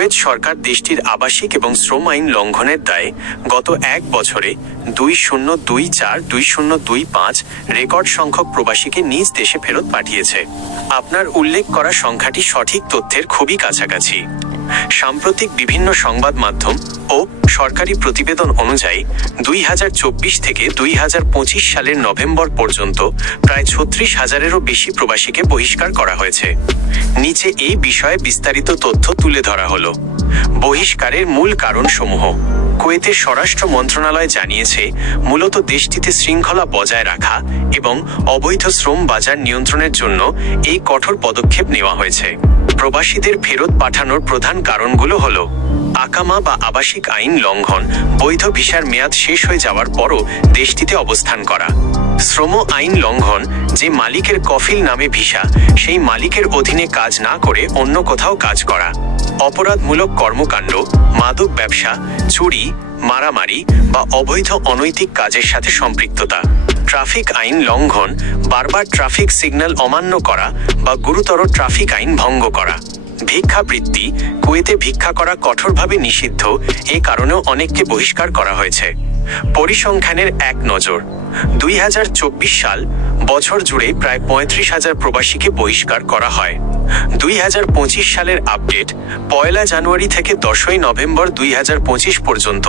Kuwait সরকার দেশটির আবাসিক এবং শ্রম আইন লঙ্ঘনের দায়ে গত এক বছরে 2024-2025 রেকর্ড সংখ্যক প্রবাসীকে নিজ দেশে ফেরত পাঠিয়েছে। আপনার উল্লেখ করা সংখ্যাটি সঠিক তথ্যের খুবই কাছাকাছি। সাম্প্রতিক বিভিন্ন সংবাদ মাধ্যম ও সরকারি প্রতিবেদন অনুযায়ী 2024 থেকে 2025 সালের নভেম্বর পর্যন্ত প্রায় 36,000-এরও বেশি প্রবাসীকে বহিষ্কার করা হয়েছে। নিচে এই বিষয়ে বিস্তারিত তথ্য তুলে ধরা হলো। বহিষ্কারের মূল কারণসমূহ। কুয়েতের স্বরাষ্ট্র মন্ত্রণালয় জানিয়েছে, মূলত দেশটিতে শৃঙ্খলা বজায় রাখা এবং অবৈধ শ্রম বাজার নিয়ন্ত্রণের জন্য এই কঠোর পদক্ষেপ নেওয়া হয়েছে। প্রবাসীদের ফেরত পাঠানোর প্রধান কারণগুলো হলো আকামা বা আবাসিক আইন লঙ্ঘন, বৈধ ভিসার মেয়াদ শেষ হয়ে যাওয়ার পরও দেশটিতে অবস্থান করা। শ্রম আইন লঙ্ঘন, যে মালিকের কফিল নামে ভিসা, সেই মালিকের অধীনে কাজ না করে অন্য কোথাও কাজ করা। অপরাধমূলক কর্মকাণ্ড, মাদক ব্যবসা, চুরি, মারামারি বা অবৈধ অনৈতিক কাজের সাথে সম্পৃক্ততা। ট্রাফিক আইন লঙ্ঘন, বারবার ট্রাফিক সিগন্যাল অমান্য করা বা গুরুতর ট্রাফিক আইন ভঙ্গ করা। ভিক্ষাবৃত্তি, কুয়েতে ভিক্ষা করা কঠোরভাবে নিষিদ্ধ, এ কারণেও অনেককে বহিষ্কার করা হয়েছে। পরিসংখ্যানের এক নজর। 2024 সাল বছর জুড়ে প্রায় 35,000 প্রবাসীকে বহিষ্কার করা হয়। 2025 সালের আপডেট, 1 জানুয়ারি থেকে 10 নভেম্বর 2025 পর্যন্ত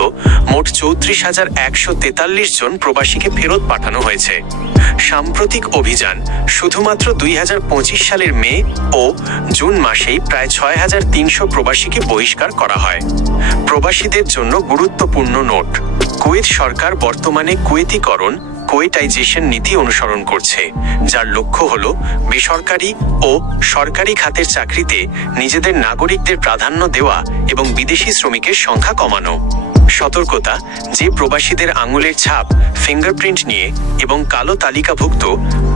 মোট 34,143 জন প্রবাসীকে ফেরত পাঠানো হয়েছে। সাম্প্রতিক অভিযান, শুধুমাত্র 2025 সালের মে ও জুন মাসেই প্রায় 6,300 প্রবাসীকে বহিষ্কার করা হয়। প্রবাসীদের জন্য গুরুত্বপূর্ণ নোট। কুয়েত সরকার বর্তমানে কুয়েতীকরণ কুয়েটাইজেশন নীতি অনুসরণ করছে, যার লক্ষ্য হল বেসরকারি ও সরকারি খাতের চাকরিতে নিজেদের নাগরিকদের প্রাধান্য দেওয়া এবং বিদেশি শ্রমিকের সংখ্যা কমানো। সতর্কতা, যে প্রবাসীদের আঙুলের ছাপ, ফিঙ্গারপ্রিন্ট নিয়ে এবং কালো তালিকাভুক্ত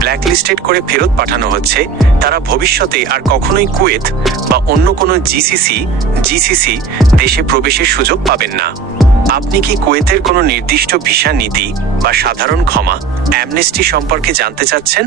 ব্ল্যাকলিস্টেড করে ফেরত পাঠানো হচ্ছে, তারা ভবিষ্যতে আর কখনোই কুয়েত বা অন্য কোনো জিসিসি দেশে প্রবেশের সুযোগ পাবেন না। আপনি কি কুয়েতের কোনো নির্দিষ্ট ভিসা নীতি বা সাধারণ ক্ষমা অ্যামনেস্টি সম্পর্কে জানতে চাচ্ছেন?